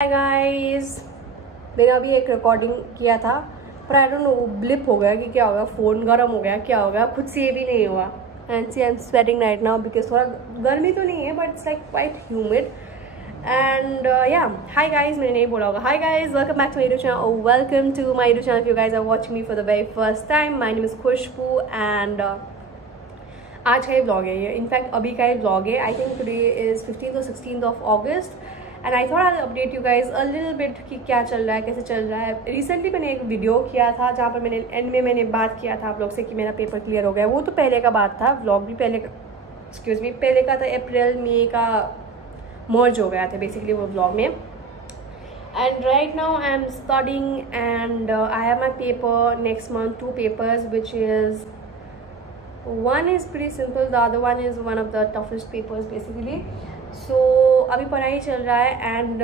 हाय guys, मैंने अभी एक रिकॉर्डिंग किया था पर आई डोंट नो वो ब्लिप हो गया कि क्या हो गया, फ़ोन गर्म हो गया, क्या हो गया खुद से ये भी नहीं हुआ। And see I am sweating right now because थोड़ा गर्मी तो नहीं है but it's like quite humid and या हाय गाइस, मैंने नहीं बोला होगा। Hi guys, welcome back to my YouTube channel, welcome to my YouTube channel. You guys are watching me for the very first time. My name is Khushboo and आज का ही vlog है ये, in fact अभी का ही व्लॉग है। I think today is 15th or 16th of August and I thought I update you guys a little bit कि क्या चल रहा है, कैसे चल रहा है। रिसेंटली मैंने एक वीडियो किया था जहाँ पर मैंने एंड में मैंने बात किया था आप लोग से कि मेरा पेपर क्लियर हो गया। वो तो पहले का बात था, व्लॉग भी पहले का, एक्सक्यूज मी, पहले का था। अप्रैल मई का मर्ज हो गया था बेसिकली वो व्लॉग में। And right now I am studying and I have my paper next month, 2 papers which is one is pretty simple, the other one is one of the toughest papers basically. So अभी पढ़ाई चल रहा है and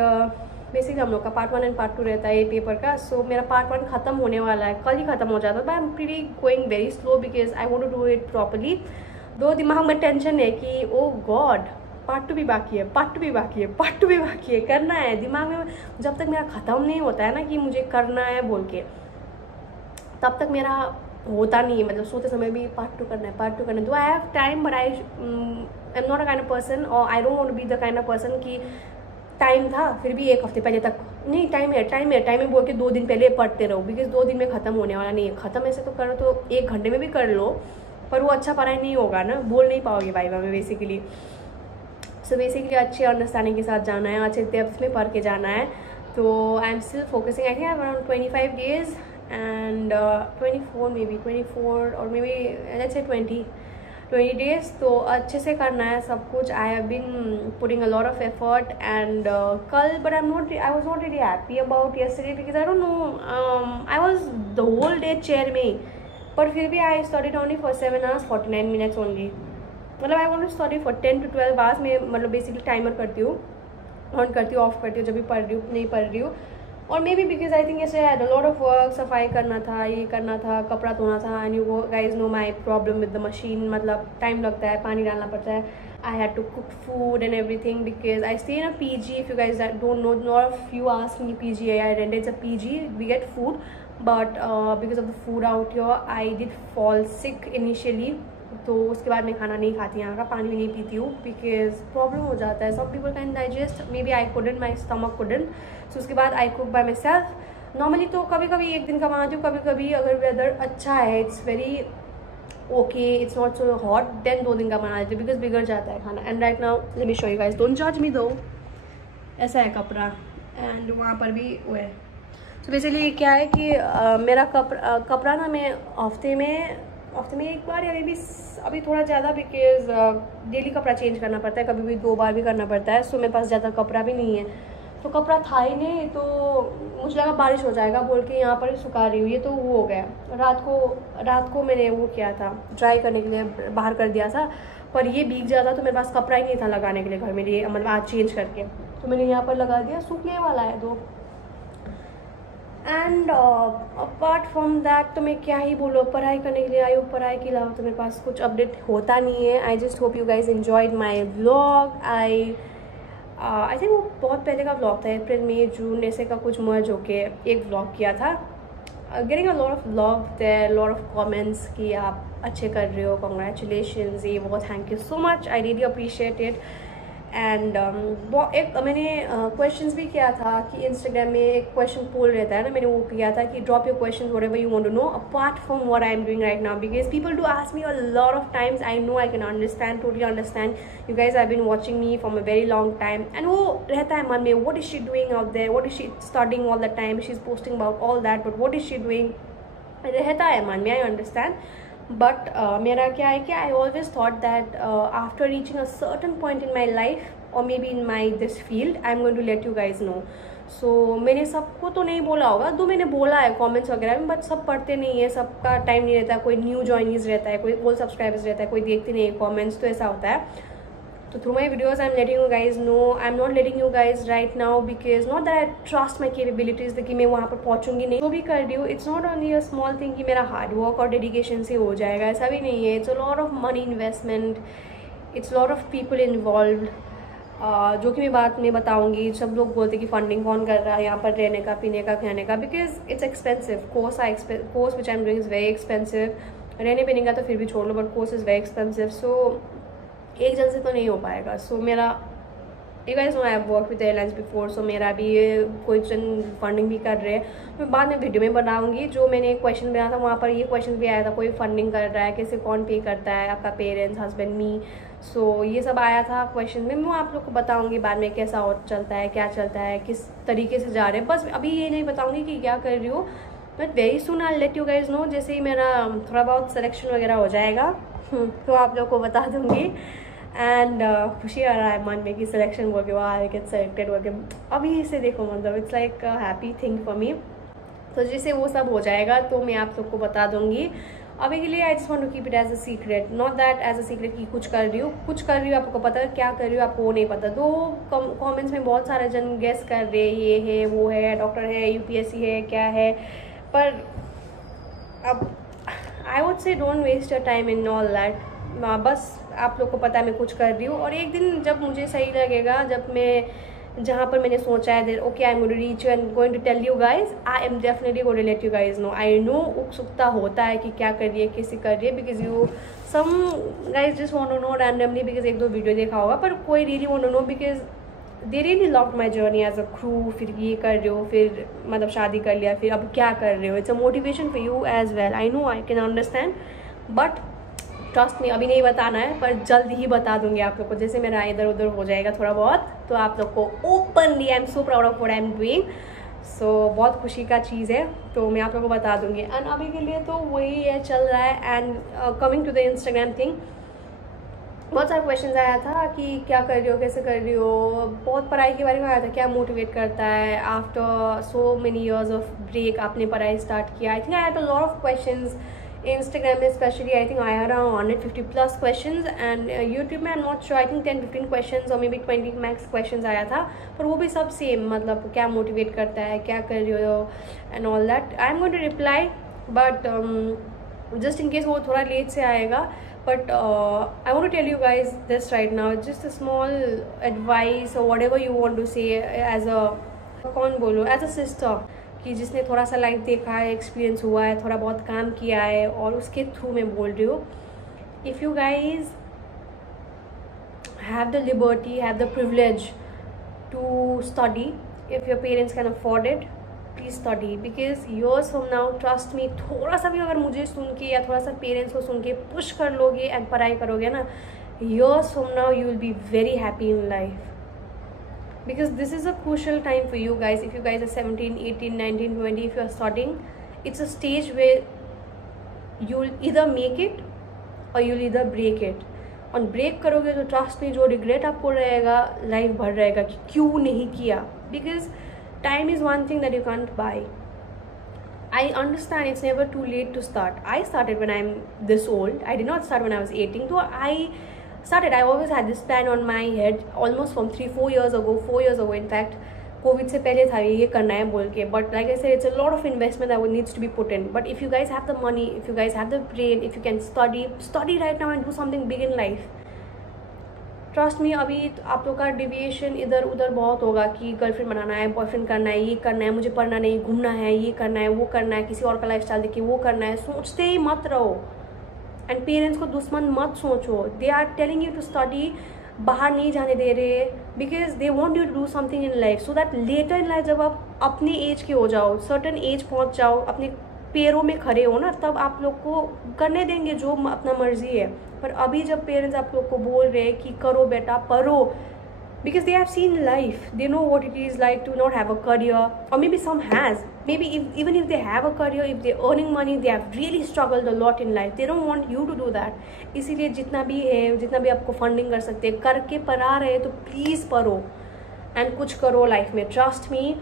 basically हम लोग का part 1 and part 2 रहता है ये पेपर का। सो मेरा पार्ट 1 ख़त्म होने वाला है, कल ही ख़त्म हो जाता है, but I am pretty going very slow because I want to do it properly. दो दिमाग में टेंशन है कि ओ गॉड पार्ट 2 भी बाकी है, पार्ट 2 भी बाकी है, पार्ट 2 भी बाकी है, करना है। दिमाग में जब तक मेरा ख़त्म नहीं होता है ना कि मुझे करना है बोल के, तब तक मेरा होता नहीं है। मतलब सोते समय भी पार्ट 2 करना है, पार्ट 2 करना है। तो I have time but I am not a kind of person और I don't want to be the kind of person कि टाइम था फिर भी एक हफ्ते पहले तक नहीं टाइम है टाइम है टाइम है बोल के 2 दिन पहले पढ़ते रहो, बिकॉज 2 दिन में ख़त्म होने वाला नहीं है। ख़त्म ऐसे तो करो तो 1 घंटे में भी कर लो, पर वो अच्छा पढ़ाई नहीं होगा ना, बोल नहीं पाओगे वाइवा में बेसिकली। सो बेसिकली अच्छे अंडरस्टैंडिंग के साथ जाना है, अच्छे डेप्थ में पढ़ के जाना है। तो I am still focusing, I think I have around 25 days and 24 maybe 24 or maybe let's say 20 days। तो अच्छे से करना है सब कुछ। I have been putting a lot of effort and कल but I was not really happy about yesterday because I don't know, I was the whole day chair में, पर फिर भी I studied only for 7 hours 49 minutes only। मतलब I want to study for 10 to 12 hours। मैं मतलब basically timer करती हूँ, on करती हूँ, ऑफ करती हूँ जब भी पढ़ रही हूँ, नहीं पढ़ रही हूँ। और maybe because I think ऐसे had a lot of work, सफाई करना था, ये करना था, कपड़ा धोना था। And you guys know my problem with the machine, मतलब टाइम लगता है, पानी डालना पड़ता है। I had to cook food and everything because I stay in a PG। If you guys don't know, lot of you ask me PG, I rented a PG, we get food but because of the food out here I did fall sick initially. तो उसके बाद मैं खाना नहीं खाती यहाँ का, पानी भी नहीं पीती हूँ बिकॉज प्रॉब्लम हो जाता है। सब people can digest, maybe I couldn't, my stomach couldn't. So उसके बाद I cook by myself. Normally तो कभी कभी 1 दिन का बनाती हूँ, कभी कभी अगर वेदर अच्छा है, it's very okay, it's not so hot, then 2 दिन का बना देती हूँ बिकॉज बिगड़ जाता है खाना। And right now let me show you guys, don't जज मी दो, ऐसा है कपड़ा एंड वहाँ पर भी वो है। तो बेसिकली क्या है कि मेरा कपड़ा ना मैं हफ्ते में 1 बार या मे बी अभी थोड़ा ज़्यादा बिकॉज डेली कपड़ा चेंज करना पड़ता है, कभी भी 2 बार भी करना पड़ता है। सो मेरे पास ज़्यादा कपड़ा भी नहीं है, तो कपड़ा था ही नहीं, तो मुझे लगा बारिश हो जाएगा बोल के यहाँ पर सुखा रही हूँ। ये तो वो हो गया, रात को मैंने वो किया था, ड्राई करने के लिए बाहर कर दिया था, पर ये भीग जाता तो मेरे पास कपड़ा ही नहीं था लगाने के लिए घर में, ये मतलब आज चेंज करके, तो मैंने यहाँ पर लगा दिया, सूखने वाला है 2। एंड अपार्ट फ्रॉम दैट तो मैं क्या ही बोलूँ, पढ़ाई करने के लिए आई हूँ, पढ़ाई के अलावा तो मेरे पास कुछ अपडेट होता नहीं है। I just hope you guys enjoyed my vlog. I think वो बहुत पहले का व्लॉग था, अप्रैल मई जून ऐसे का कुछ मर्ज होके एक व्लॉग किया था। Getting a lot of love there, lot of comments कि आप अच्छे कर रहे हो, कॉन्ग्रेचुलेशंस, ये वो, thank you so much, I really appreciate it. And एक मैंने क्वेश्चंस भी किया था कि इंस्टाग्राम में एक क्वेश्चन पोल रहता है ना, मैंने वो किया था कि drop your questions whatever you want to know apart from what I am doing right now because people do ask me a lot of times. I know I can understand, totally understand, you guys have been watching me from a very long time. And वो रहता है मन में, what is she doing out there, what is she studying all the time, she is posting about all that, but what is she doing रहता है मन में, I understand. But मेरा क्या है कि I always thought that after reaching a certain point in my life or maybe in my this field I'm going to let you guys know। so मैंने सबको तो नहीं बोला होगा, दो मैंने बोला है कमेंट्स वगैरह में, बट सब पढ़ते नहीं है, सबका टाइम नहीं रहता, कोई न्यू जॉइनीज रहता है, कोई ओल्ड सब्सक्राइबर्स रहता है, कोई देखते नहीं है कमेंट्स, तो ऐसा होता है। तो through my videos I am letting you guys know, I am not letting you guys right now because not that I trust my capabilities कि मैं वहाँ पर पहुँचूंगी नहीं, तो भी कर रही हूँ। It's not only a small thing कि मेरा हार्ड वर्क और डेडिकेशन से हो जाएगा, ऐसा भी नहीं है। It's a lot of money investment, it's lot of people involve जो कि मैं बात में बताऊंगी। सब लोग बोलते कि फंडिंग कौन कर रहा है यहाँ पर रहने का, पीने का, खाने का, because it's expensive. Course which I am doing is very expensive. रहने पीने का तो फिर भी छोड़ लो, but course is very expensive. So एक जन से तो नहीं हो पाएगा। सो मेरा, you guys know I have work with airlines before, so मेरा भी कोई जन फंडिंग भी कर रहे हैं। मैं बाद में वीडियो में बनाऊंगी। जो मैंने एक क्वेश्चन बनाया था वहाँ पर ये क्वेश्चन भी आया था, कोई फंडिंग कर रहा है, कैसे, कौन पे करता है, आपका पेरेंट्स, हस्बैंड, मी। सो ये सब आया था क्वेश्चन में। मैं आप लोग को बताऊंगी बाद में कैसा और चलता है, क्या चलता है, किस तरीके से जा रहे हैं। बस अभी ये नहीं बताऊंगी कि क्या कर रही हूँ, but very soon I let you guys know. जैसे ही मेरा थोड़ा बहुत सिलेक्शन वगैरह हो जाएगा तो आप लोग को बता दूंगी। एंड खुशी आ रहा है मन में कि सिलेक्शन हो गया, आई गेट सेलेक्टेड हो गया। अभी इसे देखो, मतलब it's like happy thing for me. तो जैसे वो सब हो जाएगा तो मैं आप लोग को बता दूंगी। अभी के लिए I just want to keep it as a secret, not that as a secret कि कुछ कर रही हूँ, कुछ कर रही हूँ आपको पता है, क्या कर रही हूँ आपको वो नहीं पता। तो कमेंट्स में बहुत सारे जन गेस कर रहे, ये है, वो है, डॉक्टर है, यूपीएससी है, क्या है। पर अब I would say don't waste your time in all that. बस आप लोग को पता है मैं कुछ कर रही हूँ, और एक दिन जब मुझे सही लगेगा, जब मैं जहाँ पर मैंने सोचा है okay I am going to reach you and going to tell you guys, I am definitely going to let you guys know. I know उत्सुकता होता है कि क्या कर रही है, कैसे कर रही है, because you some guys just want to know randomly, because एक दो वीडियो देखा होगा, पर कोई really want to know because they really love my journey as a crew. फिर ये कर रहे हो, फिर मतलब शादी कर लिया, फिर अब क्या कर रहे हो, it's a motivation for you as well. I know I can understand, but trust में अभी नहीं बताना है, पर जल्द ही बता दूंगी आप लोग को। जैसे मेरा इधर उधर हो जाएगा थोड़ा बहुत, तो आप लोग को openly, I am so proud of what I am doing. So बहुत खुशी का चीज़ है, तो मैं आप लोग को बता दूंगी। एंड अभी के लिए तो वही है, चल रहा है। And coming to the Instagram thing, बहुत सारे क्वेश्चन आया था कि क्या कर रही हो, कैसे कर रही हो, बहुत पढ़ाई के बारे में आया था, क्या मोटिवेट करता है after so many years of break आपने पढ़ाई स्टार्ट किया। I think I had a lot of questions Instagram में specially. I think I had around 150+ questions, and YouTube में I am not sure, I think 10-15 questions और may be 20 max questions आया था, पर वो भी सब सेम, मतलब क्या मोटिवेट करता है, क्या कर रही हो and all that. I am going to reply, but just in case वो थोड़ा लेट से आएगा। But I want to tell you guys this right now. It's just a small advice or whatever you want to say as a, कौन बोलो, as a sister, कि जिसने थोड़ा सा लाइफ देखा है, एक्सपीरियंस हुआ है, थोड़ा बहुत काम किया है, और उसके थ्रू मैं बोल रही हूँ। If you guys have the liberty, have the privilege to study, if your parents can afford it, please study, because years from now, trust me, थोड़ा सा भी अगर मुझे सुन के या थोड़ा सा पेरेंट्स को सुन के पुश कर लोगे एंड पढ़ाई करोगे ना, years from now you will be very happy in life, because this is a crucial time for you guys. If you guys are 17, 18, 19, 20, if you are studying, it's a stage where you will either make it और you will either break it. और break करोगे तो trust में जो regret आपको रहेगा life भर रहेगा कि क्यों नहीं किया, because time is one thing that you can't buy. I understand it's never too late to start. I started when I'm this old. I did not start when I was 18. So I started. I always had this plan on my head almost from 3-4 years ago. 4 years ago, in fact. COVID से पहले था ये करना है बोल के. But like I said, it's a lot of investment that needs to be put in. But if you guys have the money, if you guys have the brain, if you can study right now and do something big in life. Trust me, अभी आप लोग का deviation इधर उधर बहुत होगा कि girlfriend बनाना है, बॉयफ्रेंड करना है, ये करना है, मुझे पढ़ना नहीं, घूमना है, ये करना है, वो करना है, किसी और का लाइफस्टाइल देखिए वो करना है, सोचते ही मत रहो। एंड पेरेंट्स को दुश्मन मत सोचो। They are telling you to study, बाहर नहीं जाने दे रहे, because they want you to do something in life, so that later in life जब आप अपने एज के हो जाओ, सर्टन एज पहुँच जाओ, अपने पैरों में खड़े हो ना, तब आप लोग को करने देंगे जो अपना मर्जी है। पर अभी जब पेरेंट्स आप लोग को बोल रहे हैं कि करो बेटा, पढ़ो, because they have seen life, they know what it is like to not have a career, और maybe some has, maybe even if they have a career, if they earning money, they have really struggled a lot in life, they don't want you to do that. इसीलिए जितना भी है, जितना भी आपको funding कर सकते हैं करके पढ़ा रहे, तो प्लीज़ पढ़ो एंड कुछ करो लाइफ में। ट्रस्ट मी,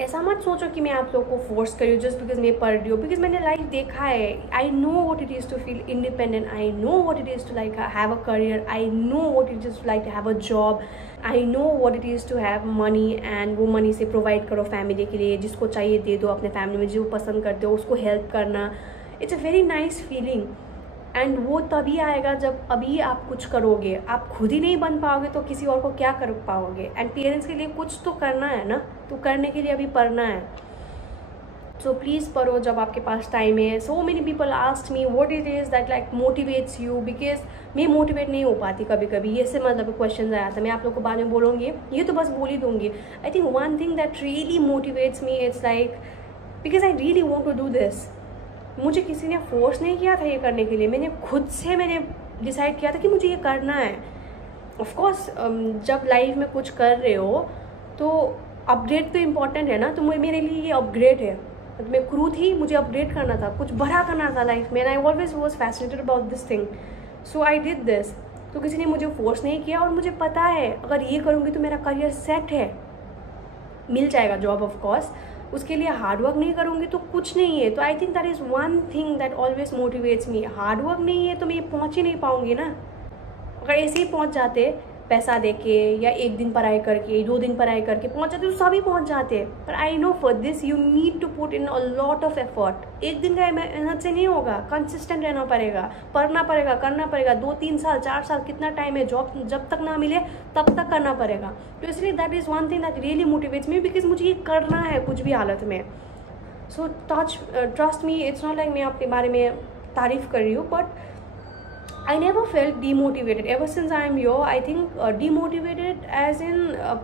ऐसा मत सोचो कि मैं आप लोग को फोर्स कर रही हूँ जस्ट बिकॉज मैं पढ़ रही हूँ, बिकॉज मैंने लाइफ देखा है। I know what it is to feel independent, I know what it is to like have a career, I know what it is to like have a job, I know what it is to have money, and वो money से provide करो family के लिए, जिसको चाहिए दे दो, अपने family में जो पसंद करते हो उसको हेल्प करना, it's a very nice feeling. And वो तभी आएगा जब अभी आप कुछ करोगे। आप खुद ही नहीं बन पाओगे तो किसी और को क्या कर पाओगे। एंड पेरेंट्स के लिए कुछ तो करना है ना, तो करने के लिए अभी पढ़ना है। सो प्लीज़ पढ़ो जब आपके पास टाइम है। So many people asked me what it is that like motivates you, because मैं मोटिवेट नहीं हो पाती कभी कभी। ये से मतलब क्वेश्चन आया था, मैं आप लोग को बाद में बोलूँगी, ये तो बस बोल ही दूँगी। I think one thing that really motivates me it's like because I really want to do this. मुझे किसी ने फोर्स नहीं किया था ये करने के लिए, मैंने खुद से डिसाइड किया था कि मुझे ये करना है। ऑफकोर्स जब लाइफ में कुछ कर रहे हो तो अपग्रेड तो इम्पॉर्टेंट है ना, तो मेरे लिए ये अपग्रेड है। मैं क्रू थी, मुझे अपग्रेड करना था, कुछ बड़ा करना था लाइफ में। I always was fascinated about this thing, so I did this. तो किसी ने मुझे फोर्स नहीं किया, और मुझे पता है अगर ये करूँगी तो मेरा करियर सेट है, मिल जाएगा जॉब ऑफकोर्स। उसके लिए हार्ड वर्क नहीं करूँगी तो कुछ नहीं है। तो आई think that is one thing that always motivates me. Hard work नहीं है तो मैं ये पहुँच ही नहीं पाऊँगी ना। अगर ऐसे ही पहुँच जाते पैसा देके या एक दिन पढ़ाई करके 2 दिन पढ़ाई करके पहुँच जाते तो सभी पहुँच जाते। पर I know for this you need to put in a lot of effort. एक दिन का मेहनत से नहीं होगा, कंसिस्टेंट रहना पड़ेगा, पढ़ना पड़ेगा, करना पड़ेगा। 2-3 साल 4 साल कितना टाइम है, जॉब जब तक ना मिले तब तक करना पड़ेगा। तो इसलिए that is one thing that really motivates me, because मुझे ये करना है कुछ भी हालत में। So trust me, it's not like मैं आपके बारे में तारीफ कर रही हूँ, but I never felt demotivated ever since I am here. I think demotivated as in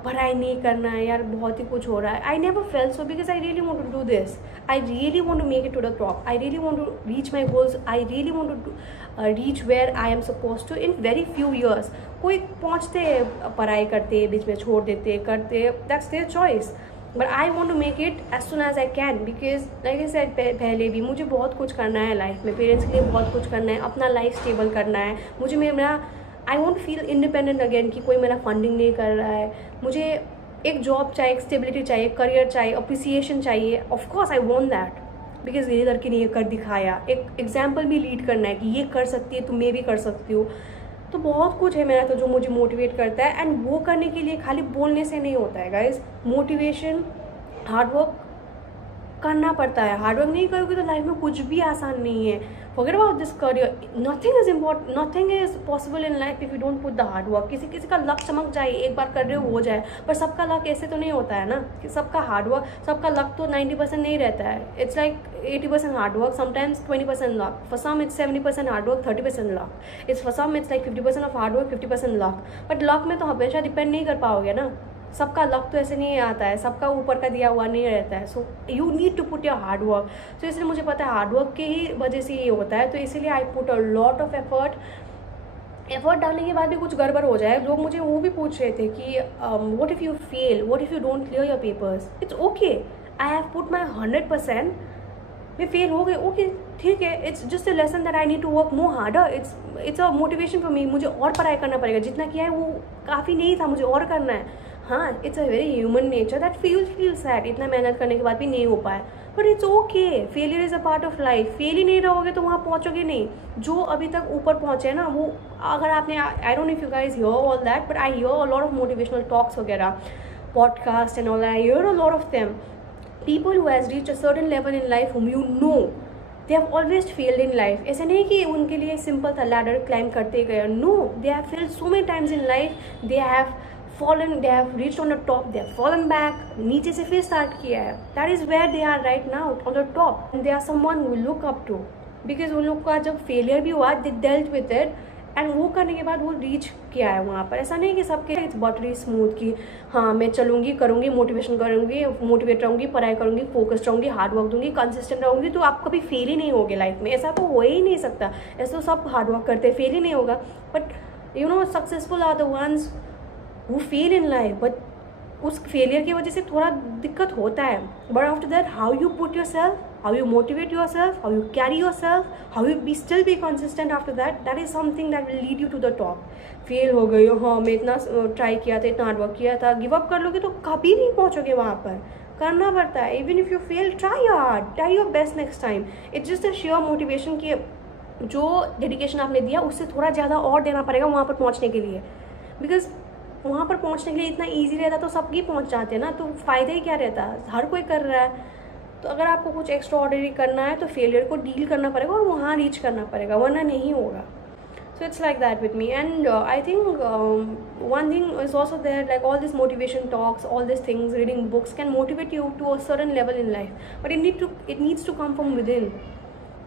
पढ़ाई नहीं करना है यार, बहुत ही कुछ हो रहा है। I never felt so because I really want to do this. I really want to make it to the top. I really want to reach my goals. I really want to reach where I am supposed to in very few years. कोई पहुँचते पढ़ाई करते बीच में छोड़ देते करते, that's their choice. But I want to make it as soon as I can, because like I said पहले भी, मुझे बहुत कुछ करना है लाइफ में। पेरेंट्स के लिए बहुत कुछ करना है, अपना लाइफ स्टेबल करना है। मुझे मेरा I want feel independent again कि कोई मेरा फंडिंग नहीं कर रहा है। मुझे एक जॉब चाहिए, एक स्टेबिलिटी चाहिए, करियर चाहिए, अप्रिसिएशन चाहिए। Of course I want that, because ये लड़की ने ये कर दिखाया। एक एग्जाम्पल भी लीड करना है कि ये कर सकती है तो मैं भी कर सकती हूँ। तो बहुत कुछ है मेरा तो जो मुझे मोटिवेट करता है। एंड वो करने के लिए खाली बोलने से नहीं होता है गाइज। मोटिवेशन हार्डवर्क करना पड़ता है। हार्डवर्क नहीं करोगे तो लाइफ में कुछ भी आसान नहीं है। Forget about this career, nothing is important, nothing is possible in life if you don't put the hard work. किसी का लक चमक जाए, एक बार कर रहे हो जाए, पर सबका लक ऐसे तो नहीं होता है ना कि सबका हार्डवर्क, सबका लक तो 90% नहीं रहता है। It's like 80% hard work, sometimes 20% luck, for some it's 70% hard work, 30% luck, it's for some it's like 50% of hard work, 50% luck. But luck में तो हमेशा डिपेंड नहीं कर पाओगे ना, सबका लक तो ऐसे नहीं आता है, सबका ऊपर का दिया हुआ नहीं रहता है। So you need to put your hard work. तो इसलिए मुझे पता है हार्ड वर्क के ही वजह से ये होता है। तो इसीलिए I put a lot of effort डालने के बाद भी कुछ गड़बड़ हो जाए। लोग मुझे वो भी पूछ रहे थे कि what if you fail, what if you don't clear your papers. It's okay, I have put my 100%। मैं फेल हो गई, ओके ठीक है, it's just a lesson that I need to work more harder. It's a motivation for me. मुझे और पढ़ाई करना पड़ेगा, जितना किया है वो काफ़ी नहीं था, मुझे और करना है। हाँ, it's a very human nature that feel sad, इतना मेहनत करने के बाद भी नहीं हो पाया, but it's okay. Failure is a part of life. Fail ही नहीं रहोगे तो वहाँ पहुँचोगे नहीं। जो अभी तक ऊपर पहुँचे ना, वो अगर आपने, I don't know if you guys hear all that, but I hear a lot of motivational talks वगैरह, podcast and all that. I hear a lot of them, people who has reached a certain level in life whom you know they have always failed in life. ऐसा नहीं कि उनके लिए simple था ladder climb करते गए। No, they have failed so many times in life. They have fallen, they have reached on the top, they have fallen back, नीचे से फिर स्टार्ट किया है। That is where they are right now, on the top. And they are someone who look up to, because उन लोग का जब failure भी हुआ, they dealt with it, and वो करने के बाद वो रीच किया है वहाँ पर। ऐसा नहीं कि सबके इट्स बटरी स्मूथ कि हाँ मैं चलूँगी, करूँगी, मोटिवेशन करूँगी, मोटिवेट रहूँगी, पढ़ाई करूँगी, फोकस रहूँगी, हार्ड वर्क दूँगी, कंसिस्टेंट रहूँगी तो आप कभी फेल ही नहीं होगे लाइफ में। ऐसा तो हो ही नहीं सकता। ऐसा तो सब हार्ड वर्क करते, फेल ही नहीं होगा। But you know, successful are the ones who fail in life, but उस फेलियर की वजह से थोड़ा दिक्कत होता है। But after that how you put yourself, how you motivate yourself, how you carry yourself, how you still be consistent after that, that is something that will lead you to the top. Fail हो गई हो, हाँ मैं इतना try किया था, इतना hard work किया था, गिव अप कर लोगे तो कभी नहीं पहुँचोगे वहाँ पर। करना पड़ता है। Even if you fail, try hard, try your best next time. It's just a share motivation कि जो डेडिकेशन आपने दिया उससे थोड़ा ज़्यादा और देना पड़ेगा वहाँ पर पहुँचने के लिए। बिकॉज वहाँ पर पहुँचने के लिए इतना ईजी रहता तो सब ही पहुँच जाते ना, तो फ़ायदा ही क्या रहता। हर कोई कर रहा है तो अगर आपको कुछ एक्स्ट्रा ऑर्डिनरी करना है तो फेलियर को डील करना पड़ेगा और वहाँ रीच करना पड़ेगा, वरना नहीं होगा. So it's like that with me. And I think one thing is also there, like all these motivation talks, all these things, reading books can motivate you to a certain level in life, but it needs to come from within.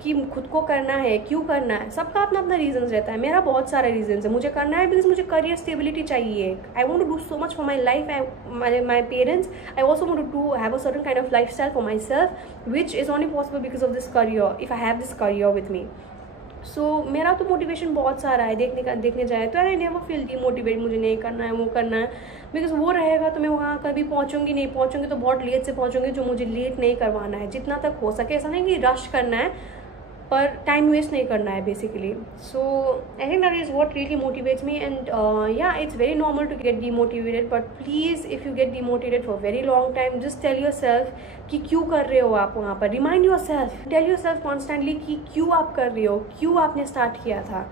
कि खुद को करना है, क्यों करना है. सबका अपना अपना रीजंस रहता है. मेरा बहुत सारे रीजंस है. मुझे करना है बिकॉज मुझे करियर स्टेबिलिटी चाहिए. I want to do so much for my life, my parents. I also want to have a certain kind of lifestyle for myself which is only possible because of this career, if I have this career with me. So मेरा तो motivation बहुत सारा है. देखने जाए तो I never feel demotivate, मुझे नहीं करना है, वो करना है. बिकॉज वो रहेगा तो मैं वहाँ कभी पहुँचूंगी नहीं. पहुँचूंगी तो बहुत लेट से पहुँचूंगी, जो मुझे लेट नहीं करवाना है. जितना तक हो सके, ऐसा नहीं कि रश करना है, पर टाइम वेस्ट नहीं करना है basically. So I think that is what really motivates me. And yeah it's very normal to get demotivated, but please if you get demotivated for very long time, just tell yourself कि क्यों कर रहे हो आप वहाँ पर. Remind yourself, tell yourself constantly कि क्यों आप कर रहे हो, क्यों आपने स्टार्ट किया था.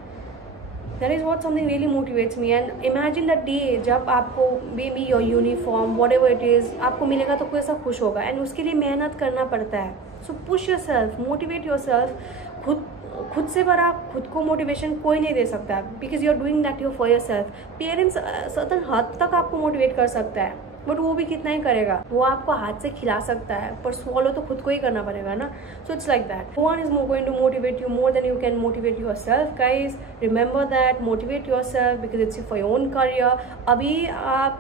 That is what something really motivates me. And imagine the day जब आपको may be your uniform what ever it is आपको मिलेगा तो कैसा खुश होगा. एंड उसके लिए मेहनत करना पड़ता है. सो push your self, motivate your self. खुद से बड़ा खुद को मोटिवेशन कोई नहीं दे सकता, because you are doing that you for yourself. Parents certain हद तक आपको मोटिवेट कर सकता है, बट वो भी कितना ही करेगा. वो आपको हाथ से खिला सकता है, पर स्वॉलो तो खुद को ही करना पड़ेगा ना. So it's like that. No one is going to motivate you more than you can motivate yourself. Guys remember that, motivate yourself because it's for your own career. अभी आप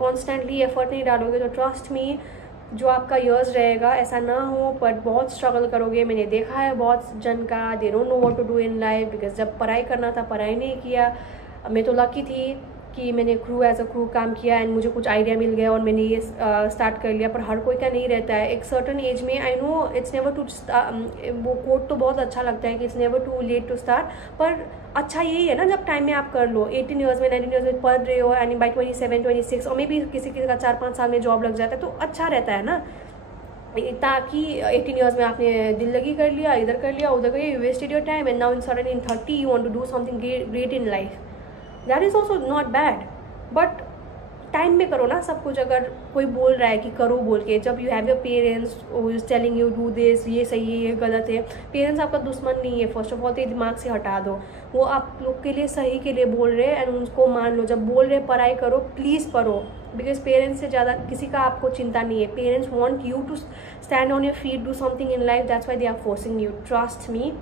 constantly effort नहीं डालोगे तो trust me, जो आपका years रहेगा ऐसा ना हो, बट बहुत स्ट्रगल करोगे. मैंने देखा है बहुत जन का, they don't know what to do in life, because जब पढ़ाई करना था पढ़ाई नहीं किया. मैं तो लकी थी कि मैंने एज अ क्रू काम किया एंड मुझे कुछ आइडिया मिल गया और मैंने ये स्टार्ट कर लिया. पर हर कोई का नहीं रहता है. एक सर्टन एज में, I know it's never too, वो कोट तो बहुत अच्छा लगता है कि it's never too late to start, पर अच्छा यही है ना जब टाइम में आप कर लो. 18 ईयर्स में 19 ईयर्स में पढ़ रहे हो एंड बाई 27 26 और मे भी किसी का 4-5 साल में जॉब लग जाता है तो अच्छा रहता है ना. ताकि 18 ईयर्स में आपने दिल लगी कर लिया, इधर कर लिया, उधर कर लिया, you wasted your time and now in sudden in 30 you want to do something great in life. That is also not bad, but time में करो ना सब कुछ. अगर कोई बोल रहा है कि करो बोल के, जब you have your parents who is telling you do this, ये सही है ये गलत है. पेरेंट्स आपका दुश्मन नहीं है. फर्स्ट ऑफ ऑल तो दिमाग से हटा दो, वो आप लोग के लिए सही के लिए बोल रहे हैं एंड उनको मान लो. जब बोल रहे पढ़ाई करो, प्लीज़ पढ़ो, बिकॉज पेरेंट्स से ज़्यादा किसी का आपको चिंता नहीं है. Parents want you to stand on your feet, do something in life, that's why they are forcing you. Trust me.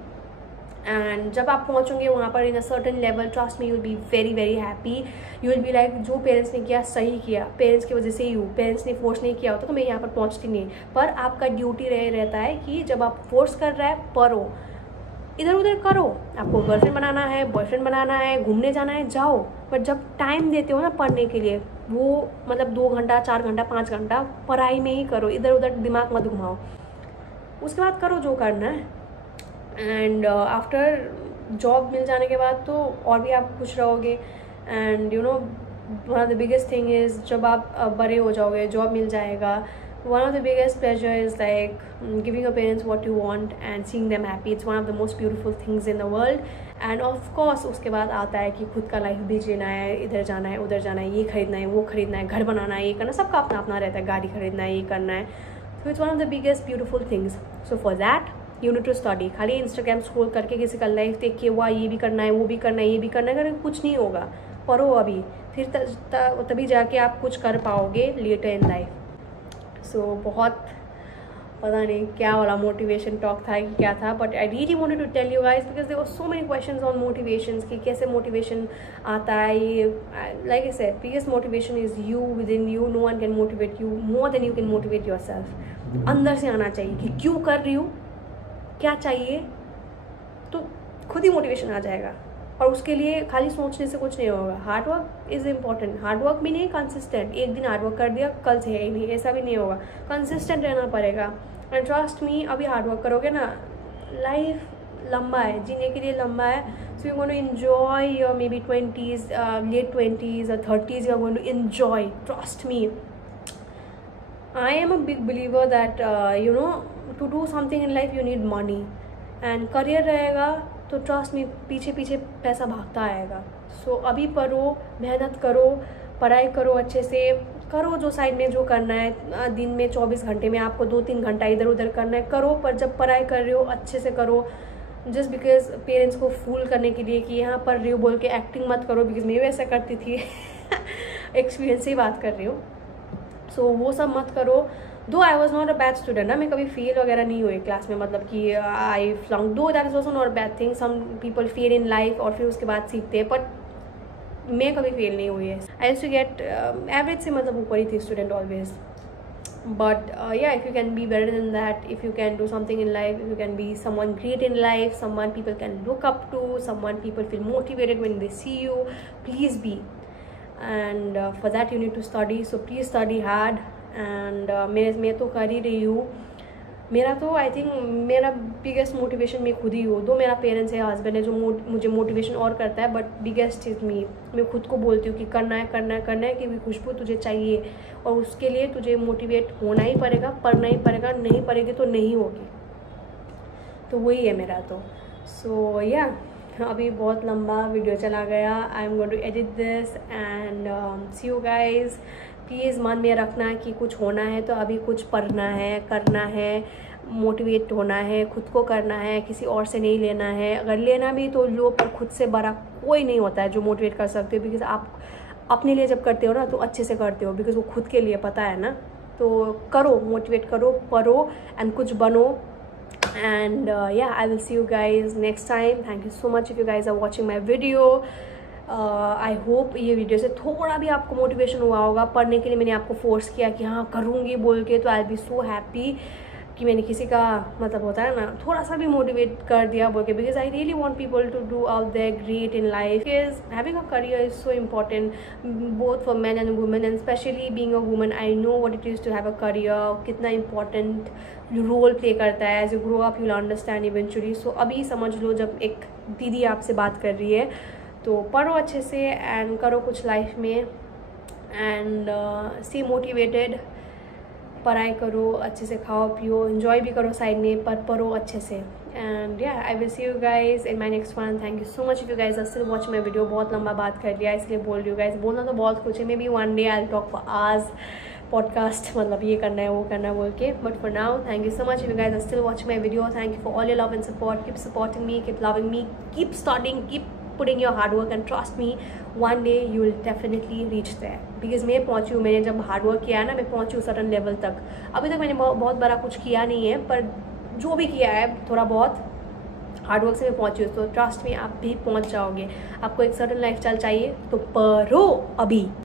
And जब आप पहुँचोगे वहाँ पर in a certain level, trust me, you will be very very happy. You will be like जो parents ने किया सही किया, पेरेंट्स की वजह से ही पेरेंट्स ने फोर्स नहीं किया होता तो मैं यहाँ पर पहुँचती नहीं. पर आपका ड्यूटी रहता है कि जब आप फोर्स कर रहा है पढ़ो, इधर उधर करो. आपको गर्लफ्रेंड बनाना है, बॉयफ्रेंड बनाना है, घूमने जाना है, जाओ. पर जब टाइम देते हो ना पढ़ने के लिए, वो मतलब 2 घंटा 4 घंटा 5 घंटा पढ़ाई में ही करो. इधर उधर दिमाग मत घुमाओ. उसके बाद करो जो करना है. एंड आफ्टर जॉब मिल जाने के बाद तो और भी आप खुश रहोगे. And you no one of the biggest thing is जब आप बड़े हो जाओगे, जॉब मिल जाएगा, one of the biggest pleasure is like giving your parents what you want and seeing them happy. It's one of the most beautiful things in the world. End of course उसके बाद आता है कि खुद का life भी जीना है, इधर जाना है, उधर जाना है, ये खरीदना है, वो खरीदना है, घर बनाना है, ये करना, सबका अपना अपना रहता है. गाड़ी खरीदना है, ये करना है. So it's one of the biggest beautiful things. So for that you need to study. खाली इंस्टाग्राम स्क्रॉल करके किसी का लाइफ देख के हुआ ये भी करना है, वो भी करना है, ये भी करना है, अगर कुछ नहीं होगा. पढ़ो अभी, फिर तभी जाके आप कुछ कर पाओगे लेटर इन लाइफ. सो बहुत पता नहीं क्या वाला मोटिवेशन टॉक था कि क्या था, but I really wanted to tell you guys because there were so many questions on motivations कि कैसे मोटिवेशन आता है. ये like I said, biggest motivation is you, within you. No one can motivate you more than you can motivate yourself. अंदर से आना चाहिए कि क्यों कर रही हूँ, क्या चाहिए, तो खुद ही मोटिवेशन आ जाएगा. और उसके लिए खाली सोचने से कुछ नहीं होगा. Hard work is important. हार्डवर्क भी नहीं, कंसिस्टेंट. एक दिन हार्डवर्क कर दिया, कल से है ही नहीं, ऐसा भी नहीं होगा. कंसिस्टेंट रहना पड़ेगा. एंड ट्रस्ट मी, अभी हार्डवर्क करोगे ना, लाइफ लंबा है, जीने के लिए लंबा है. So you going to enjoy your maybe 20s, late 20s और 30s. You are going to enjoy. Trust me. I am a big believer that you know to do something in life you need money. And career रहेगा तो trust me, पीछे पीछे पैसा भागता आएगा. सो अभी पढ़ो, मेहनत करो, पढ़ाई करो अच्छे से, करो जो साइड में जो करना है। दिन में 24 घंटे में आपको 2-3 घंटा इधर उधर करना है, करो। पर जब पढ़ाई कर रहे हो अच्छे से करो। जस्ट बिकॉज पेरेंट्स को फूल करने के लिए कि यहाँ पढ़ रही हो बोल के एक्टिंग मत करो, बिकॉज मैं भी ऐसा करती थी। एक्सपीरियंस से ही बात कर रही हूँ। सो वो सब मत करो। दो I was not a bad student ना, मैं कभी फेल वगैरह नहीं हुई क्लास में, मतलब कि I flunk. Though that is also not a bad thing, some people fail in life और फिर उसके बाद सीखते हैं, बट मैं कभी फेल नहीं हुई है। I used to get average से मतलब ऊपर ही थी student always. But yeah, if you can be better than that, if you can do something in life, if you can be someone great in life, someone people can look up to, someone people feel motivated when they see you, please be. And for that you need to study, so please study hard. And मैं तो कर ही रही हूँ। मेरा तो I think मेरा biggest motivation मैं खुद ही हूँ। दो मेरा पेरेंट्स है, हस्बैंड है जो मुझे मोटिवेशन और करता है, बट बिगेस्ट इज मी। मैं खुद को बोलती हूँ कि करना है करना है करना है, कि खुशबू तुझे चाहिए और उसके लिए तुझे मोटिवेट होना ही पड़ेगा, पढ़ना ही पड़ेगा, नहीं पढ़ेगी तो नहीं होगी। तो वही है मेरा तो। सो या अभी बहुत लंबा वीडियो चला गया। I am going to edit this and see you guys. Please मन में रखना कि कुछ होना है तो अभी कुछ पढ़ना है, करना है, मोटिवेट होना है, खुद को करना है, किसी और से नहीं लेना है। अगर लेना भी तो लो, पर खुद से बड़ा कोई नहीं होता है जो मोटिवेट कर सकते हो। बिकॉज आप अपने लिए जब करते हो ना तो अच्छे से करते हो, बिकॉज वो खुद के लिए पता है ना। तो करो, मोटिवेट करो, पढ़ो एंड कुछ बनो। And yeah, I will see you guys next time. Thank you so much if you guys are watching my video. I hope ये वीडियो से थोड़ा भी आपको मोटिवेशन हुआ होगा। पढ़ने के लिए मैंने आपको फोर्स किया कि हाँ करूँगी बोल के, तो I'll be so happy कि मैंने किसी का मतलब होता है ना थोड़ा सा भी मोटिवेट कर दिया बोल के। Because I really want people to do out there great in life. Because having a career is so important both for man and women, and specially being a woman I know what it is to have a career, कितना important role play करता है। As you grow up you will understand eventually. So अभी समझ लो, जब एक दीदी आपसे बात कर रही है तो पढ़ो अच्छे से एंड करो कुछ लाइफ में एंड सी मोटिवेटेड। पढ़ाई करो अच्छे से, खाओ पियो, एंजॉय भी करो साइड में, पर पढ़ो अच्छे से। And yeah I will see you guys in my next one. Thank you so much if you guys are still watching my video. बहुत लंबा बात कर लिया इसलिए बोल रही हूँ गाइज। बोलना तो बहुत कुछ है, maybe one day I will talk for hours podcast, मतलब ये करना है वो करना है बोल के। But for now thank you so much if you guys are still watching my video. Thank you for all your love and support. Keep supporting me, keep loving me, keep studying, keep putting your hard work and trust me, one day you will definitely reach there. Because मैं पहुँची हूँ, मैंने जब hard work किया है ना, मैं पहुँची हूँ सर्टन लेवल तक। अभी तक मैंने बहुत बड़ा कुछ किया नहीं है, पर जो भी किया है थोड़ा बहुत हार्ड वर्क से मैं पहुँची हूँ। तो ट्रस्ट में आप भी पहुँच जाओगे। आपको एक सर्टन लाइफस्टाइल चाहिए तो पढ़ो अभी।